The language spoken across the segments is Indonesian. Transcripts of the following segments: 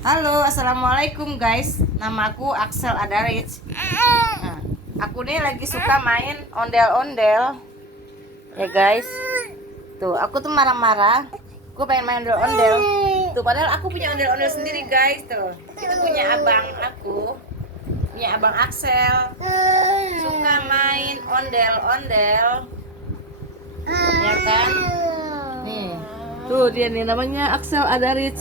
Halo, assalamualaikum guys. Nama aku Axel Adarich. Nah, aku nih lagi suka main ondel-ondel, ya guys. Tuh, aku tuh marah-marah. Aku pengen main ondel-ondel. Tuh, padahal aku punya ondel-ondel sendiri guys. Tuh, itu punya abang aku, punya abang Axel. Suka main ondel-ondel, ya kan? Nih, tuh dia nih namanya Axel Adarich.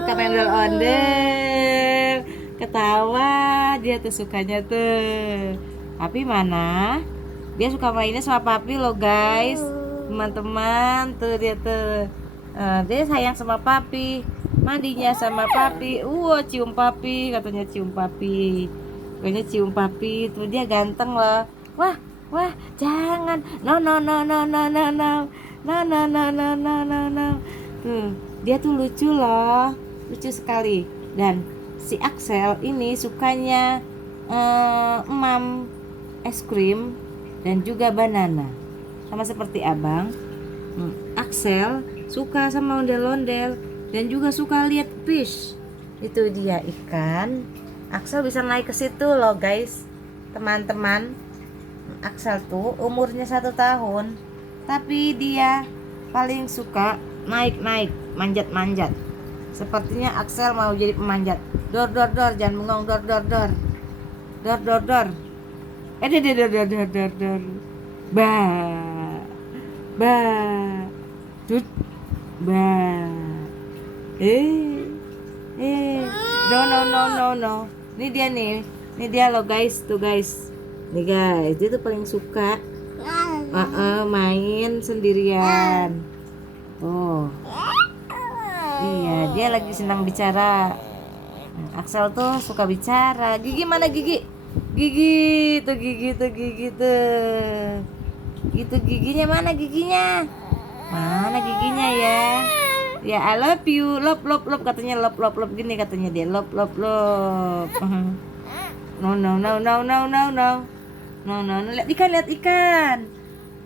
Suka main ondel-ondel, ketawa dia tuh sukanya tuh. Tapi mana dia suka mainnya sama papi loh guys, teman-teman. Tuh dia tuh. Dia sayang sama papi, mandinya sama papi. Cium papi, katanya cium papi, katanya cium papi. Tuh dia ganteng loh. Wah, wah, jangan. No, no, no, no, no, no, no, no, no, no, no, no, no, no. Tuh dia tuh lucu loh, lucu sekali. Dan si Axel ini sukanya emam es krim dan juga banana, sama seperti abang. Axel suka sama ondel-ondel dan juga suka lihat fish. Itu dia ikan. Axel bisa naik ke situ loh guys, teman-teman. Axel tuh umurnya 1 tahun, tapi dia paling suka naik-naik, manjat-manjat. Sepertinya Axel mau jadi pemanjat. Dor dor dor, jangan bengong, dor dor dor. Dor dor dor. Dor dor dor dor dor dor. Ba. Ba. Tut. Ba. Eh. Eh. No no no no no. Ini dia nih. Ini dia loh guys, tuh guys. Nih guys, dia tuh paling suka main sendirian. Oh. Iya, dia lagi senang bicara. Axel tuh suka bicara. Gigi mana gigi? Gigi tuh, gigi tuh, gigi tuh. Itu giginya mana giginya? Mana giginya ya? Ya, I love you. Love love love katanya, love love love gini katanya dia. Love love love. No no no no no no no. No no no. Lihat ikan, lihat ikan.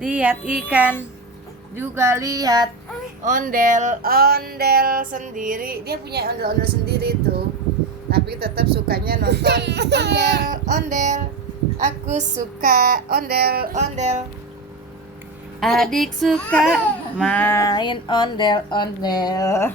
Lihat ikan. Juga lihat ondel-ondel sendiri. Dia punya ondel-ondel sendiri tuh, tapi tetap sukanya nonton ondel-ondel. Aku suka ondel-ondel. Adik suka main ondel-ondel.